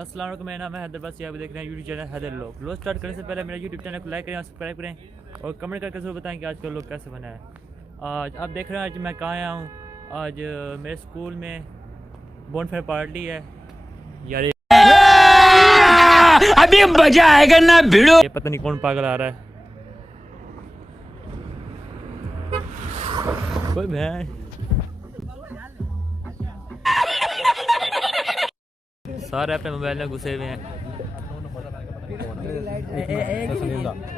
अस्सलाम वालेकुम, मेरा नाम है हैदर। बस आप देख रहे हैं यूट्यूब चैनल हैदर लोग। लोग स्टार्ट करने से पहले मेरा यूट्यूब चैनल को लाइक करें और सब्सक्राइब करें और कमेंट करके ज़रूर बताएं कि आज का लोग कैसे बना है। आज आप देख रहे हैं आज मैं कहाँ आया हूँ। आज मेरे स्कूल में बोनफायर पार्टी है यार। अभी मजा आएगा ना भिड़ो। ये पता नहीं कौन पागल आ रहा है। कोई भैंस सारे अपने मोबाइल में घुसे हुए हैं।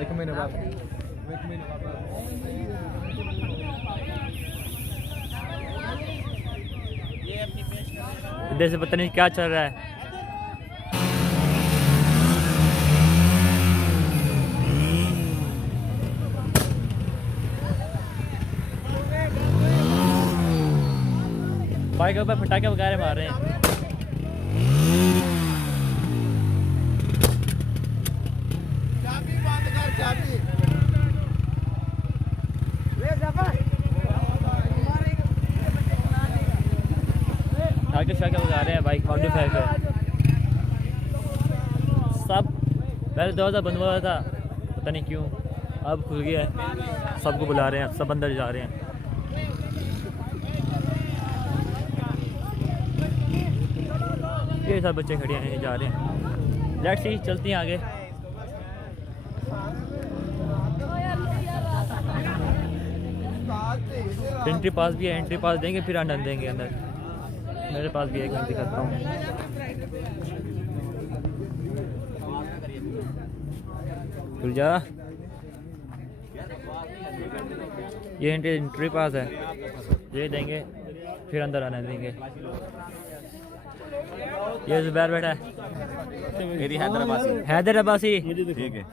एक महीने बाद इधर से पता नहीं क्या चल रहा है। बाइक के ऊपर फटाके वगैरह मार रहे हैं। आगे शाके बजा रहे हैं बाइक हॉन्डा फेंक के। सब पहले दरवाज़ा बंद हुआ था, पता नहीं क्यों अब खुल गया है। सबको बुला रहे हैं, सब अंदर जा रहे हैं। ये सब बच्चे खड़े हैं, जा रहे हैं। लेट्स सी, चलती हैं आगे। एंट्री पास भी है, एंट्री पास देंगे फिर अंदर देंगे अंदर। मेरे पास भी एक मिनट दिखाता हूँ। खुल जा। ये एंट्री पास है, ये देंगे फिर अंदर आने देंगे। ये जुबैर बैठा है, मेरी हैदराबादी हैदर अब्बासी। ठीक है।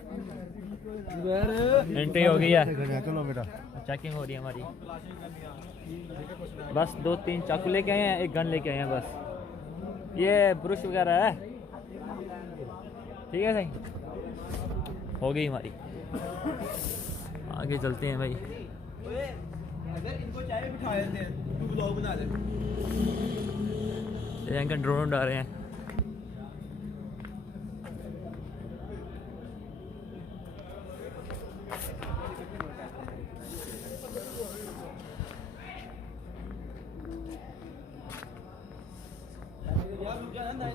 एंट्री हो गई है, चलो बेटा, चेकिंग हो रही है हमारी। बस 2-3 चाकू लेके आए हैं, एक गन लेके आए हैं बस। ये ब्रश वगैरह है, ठीक है सही। हो गई हमारी, आगे चलते हैं भाई। इनका ड्रोन डाल रहे हैं।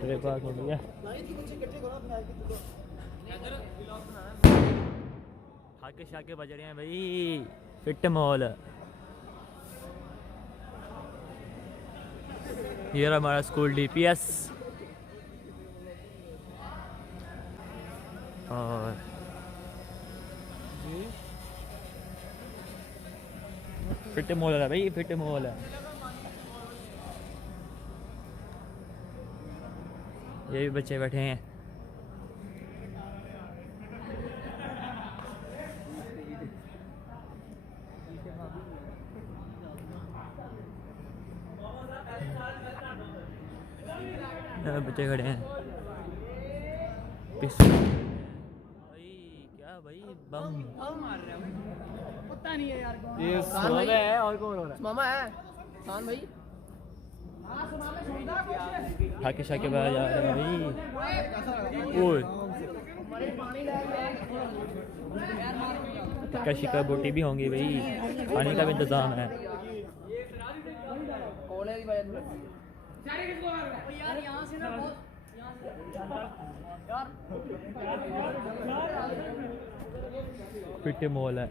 तेरे पास हो गया हाके शाके बज रहे हैं भाई। फिट मॉल ये रहा हमारा स्कूल डीपीएस। और फिट मॉल है भाई, फिट मॉल है। ये भी बच्चे बैठे हैं। बच्चे खड़े हैं। भाई क्या भाई बम मार रहे हो? पता नहीं है यार। ये मामा है और कौन हो रहा है? मामा है खान भाई। हाके शाके बाहर जा रहे हैं भाई। ओए शिका बोटी भी होंगी भाई, खाने का भी इंतजाम है। फिट मॉल है।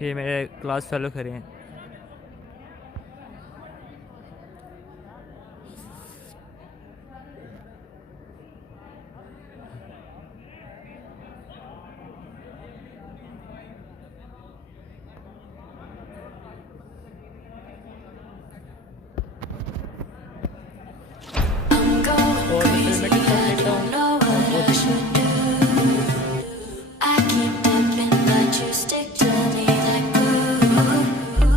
ये मेरे क्लास फेलो खड़े हैं। और मैं कितना लेता हूँ। I keep dipping, but you stick to me like glue.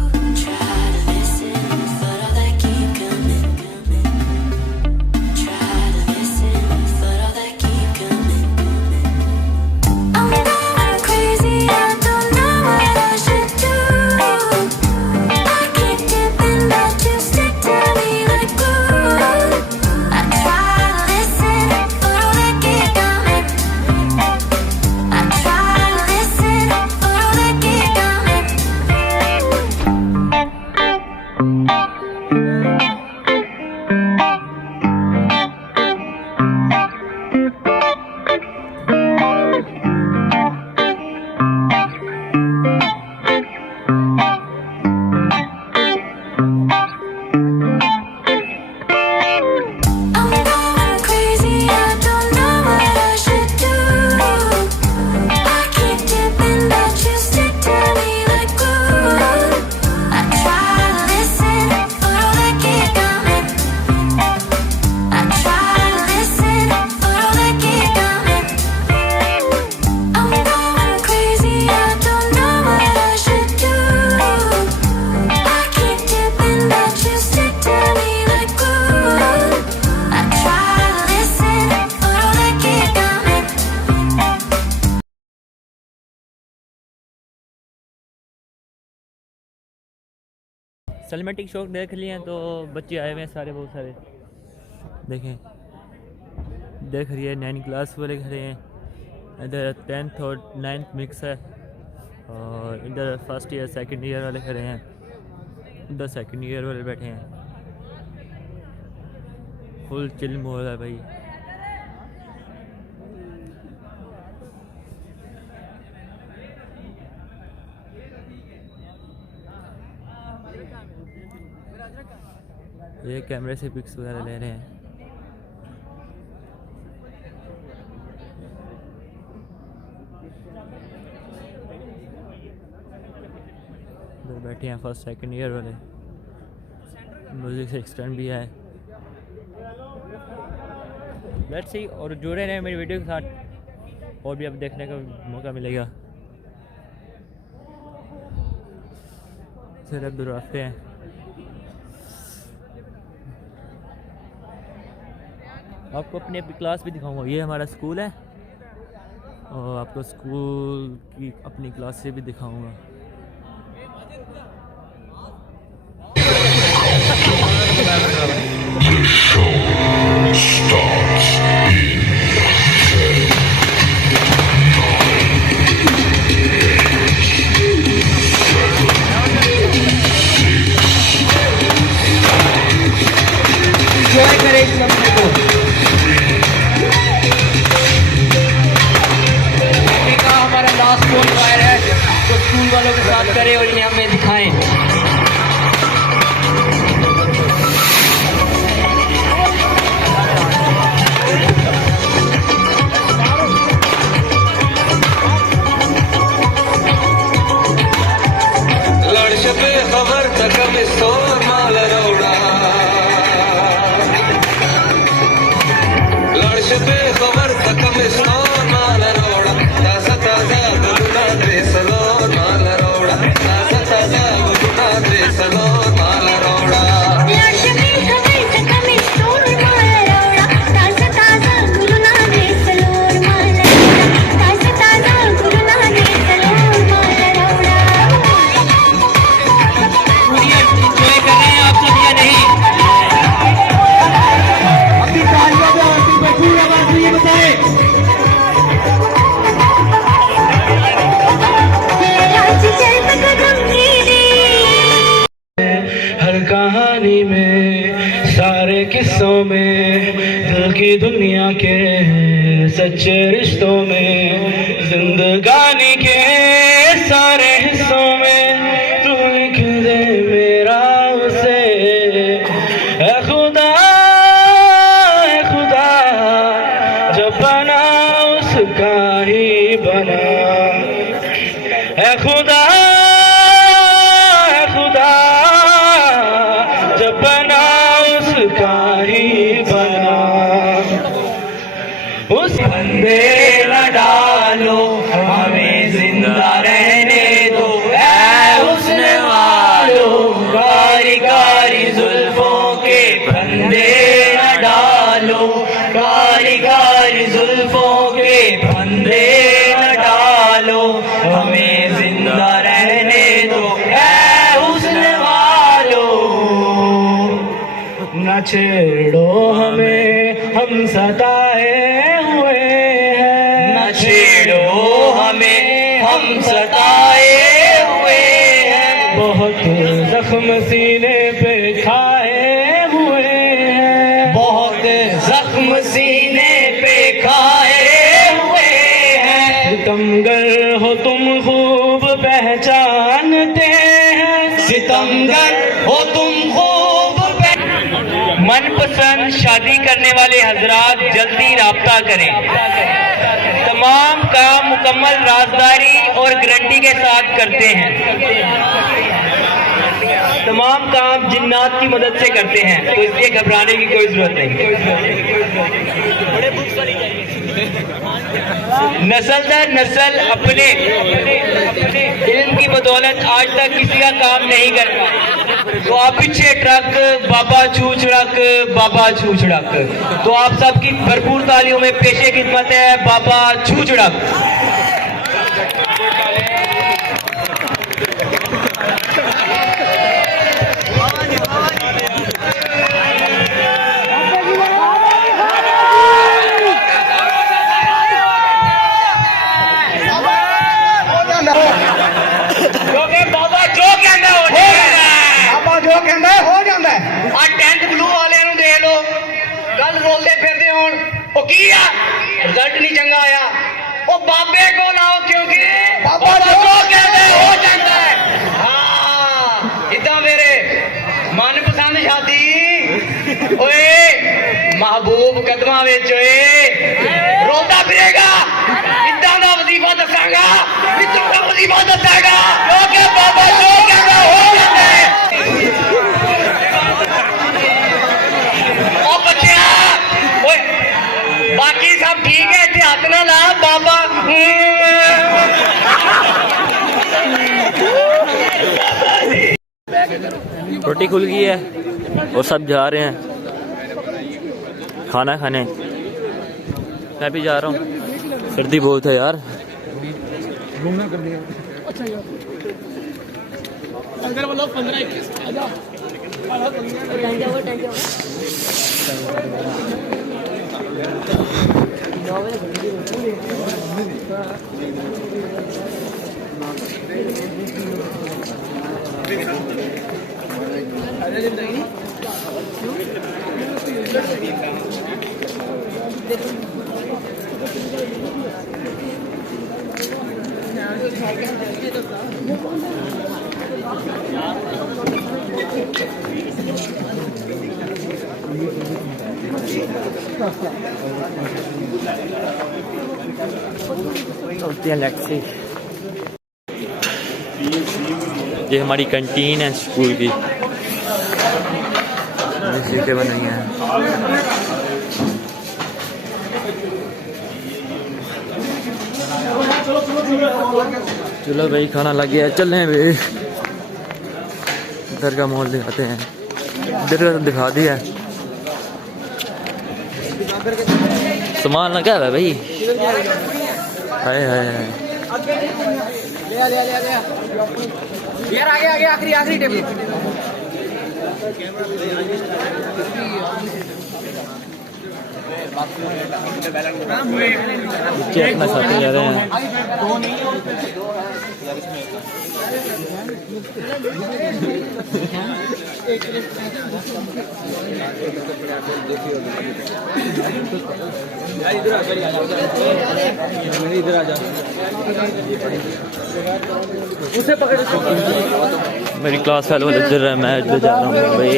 Cinematic shot देख लिए हैं, तो बच्चे आए हुए हैं सारे, बहुत सारे देखें, देख रही है 9 क्लास वाले खड़े हैं, इधर 10th और 9th मिक्स है, और इधर फर्स्ट ईयर सेकंड ईयर वाले खड़े हैं, इधर सेकंड ईयर वाले बैठे हैं। फुल चिल माहौल है भाई। ये कैमरे से पिक्स वगैरह ले रहे हैं। इधर बैठे हैं फर्स्ट सेकंड ईयर वाले, म्यूजिक सेक्शन भी है। लेट्स सी, और जुड़े रहे मेरी वीडियो के साथ, और भी अब देखने का मौका मिलेगा। सर अब्दुल राफे हैं। आपको अपनी क्लास भी दिखाऊंगा, ये हमारा स्कूल है, और आपको स्कूल की अपनी क्लास से भी दिखाऊंगा। हमारा लास्ट बोन फायर है, तो स्कूल वालों के साथ करें और ये हमें दिखाएं। कहानी में सारे किस्सों में दिल की दुनिया के सच्चे रिश्तों में जिंदगानी के सारे हिस्सों में तू लिख दे मेरा उसे। ऐ खुदा जब बना उसका ही बना। ऐ खुदा बना उसका ही बना। उस बंदे न डालो हमें जिंदा रहने दो, ऐ हुस्न वालो कारी कारी जुल्फों के फंदे न डालो, कारी कारी जुल्फों के फंदे न डालो, हमें जिंदा रहने दो, ऐ हुस्न वालो। न छेड़ो हमें हम सताए हुए हैं, न छेड़ो हमें हम सताए हुए हैं, बहुत जख्म सीने पे खाए हुए हैं, बहुत जख्म सीने पे खाए हुए हैं। सितमगर हो तुम खूब पहचानते हैं, सितमगर हो तुम खूब। मनपसंद शादी करने वाले हजरात जल्दी राब्ता करें। तमाम काम मुकम्मल राजदारी और गारंटी के साथ करते हैं। तमाम काम जिन्नात की मदद से करते हैं, तो इसलिए घबराने की कोई जरूरत नहीं। नस्ल दर नस्ल अपने इल्म की बदौलत आज तक किसी का काम नहीं करता। तो आप पीछे ट्रक बाबा छूछड़क, बाबा छूछड़क, तो आप सबकी भरपूर तालियों में पेशे खिदमत है बाबा छूछड़क। की रिजल्ट नहीं चंगा आया वो बाबे को लाओ क्योंकि बाबा जो कहते हो जाता है। हाँ इतना मेरे मनपसंद शादी ओए महबूब कदमा विच ओए रोता फिरेगा इतना का वजीफा दसांगा इतना का वजीफा दसांगा क्योंकि बाबा जो कहता हो जाता है। ओ बच्चिया ओए बाकी सब ठीक है इतने हाथ ना ला बाबा रोटी खुल गई है और सब जा रहे हैं खाना खाने। मैं भी जा रहा हूँ, सर्दी बहुत है यार। घूमना कर लिया। ये हमारी कैंटीन है स्कूल की, सीटें बन रही हैं। चलो भाई खाना लग गया, चल रहे हैं भाई। इधर का माहौल दिखाते हैं, इधर का दिखा दिया। सामान लगा हुआ है भाई। हाय हाय हाय यार आगे आगे आखिरी आखिरी टेबल बच्चे अपना साथी जा रहे हैं। इधर आ जा। मेरी क्लास फेलो इधर है, मैं इधर जा रहा हूँ भाई।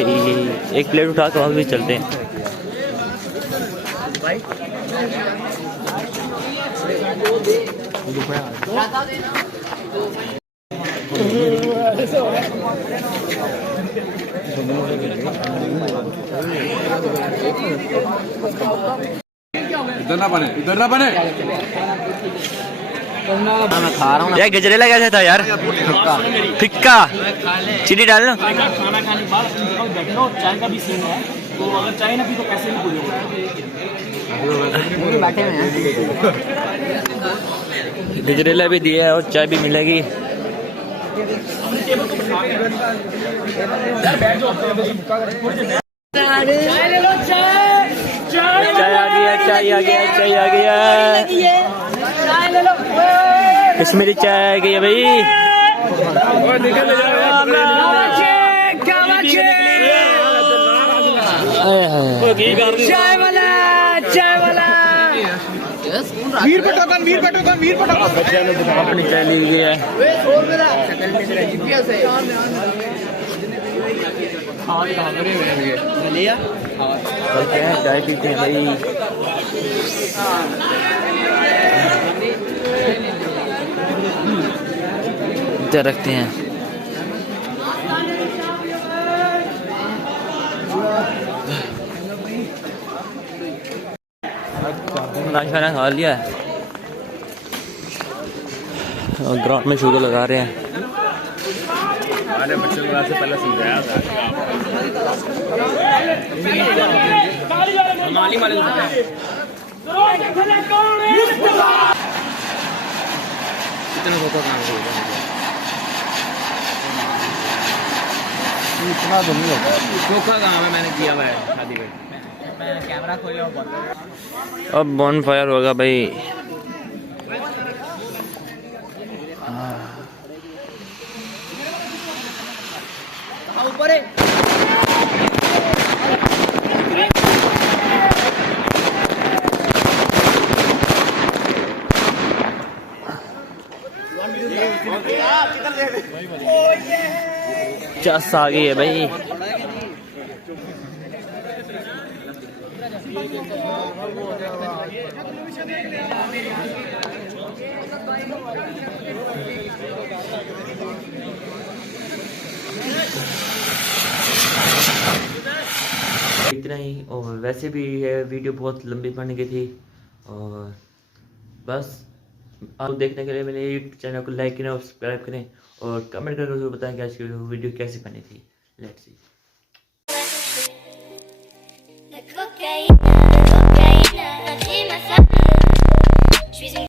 एक प्लेट उठा के वहाँ भी चलते हैं। इधर ना बने, इधर ना बने। मैं खा रहा हूँ यार। गजरेला कैसे था यार? फिक्का चीनी डाल लो। खाना खाने के बाद बैठे रहो, चाय का भी सीन है, तो अगर चाय ना पी तो कैसे नहीं पूरी बैठे हुए हैं। गजरेला भी दिया है और चाय भी मिलेगी। चाय आ गया, चाय आ गया, चाय आ गया। कश्मीरी चाय आ गई है भाई। चाय वाला चाय वाला वीर पटोकन, वीर पटोकन, वीर पटोकन। अपनी चाय ली हुई है। चलते हैं, चाय पीते हैं भाई। इधर रखते हैं। नाश्ता खा लिया है और ग्राउंड में शुगर लगा रहे हैं। अरे बच्चों को से पहले समझाया था। कितने फोटो काम इतना तो नहीं होता। चोखा काम है मैंने किया हुआ है शादी में। कैमरा खोलो। अब बॉन फायर होगा भाई। ऊपर है। चस आ गई है भाई। इतना ही, और वैसे भी ये वीडियो बहुत लंबी पड़ने की थी, और बस आप देखने के लिए मेरे यूट्यूब चैनल को लाइक करें और सब्सक्राइब करें और कमेंट करके जरूर बताएं कि आज की वीडियो कैसी बनी थी। Let's see. La cocaïne, la cocaïne, la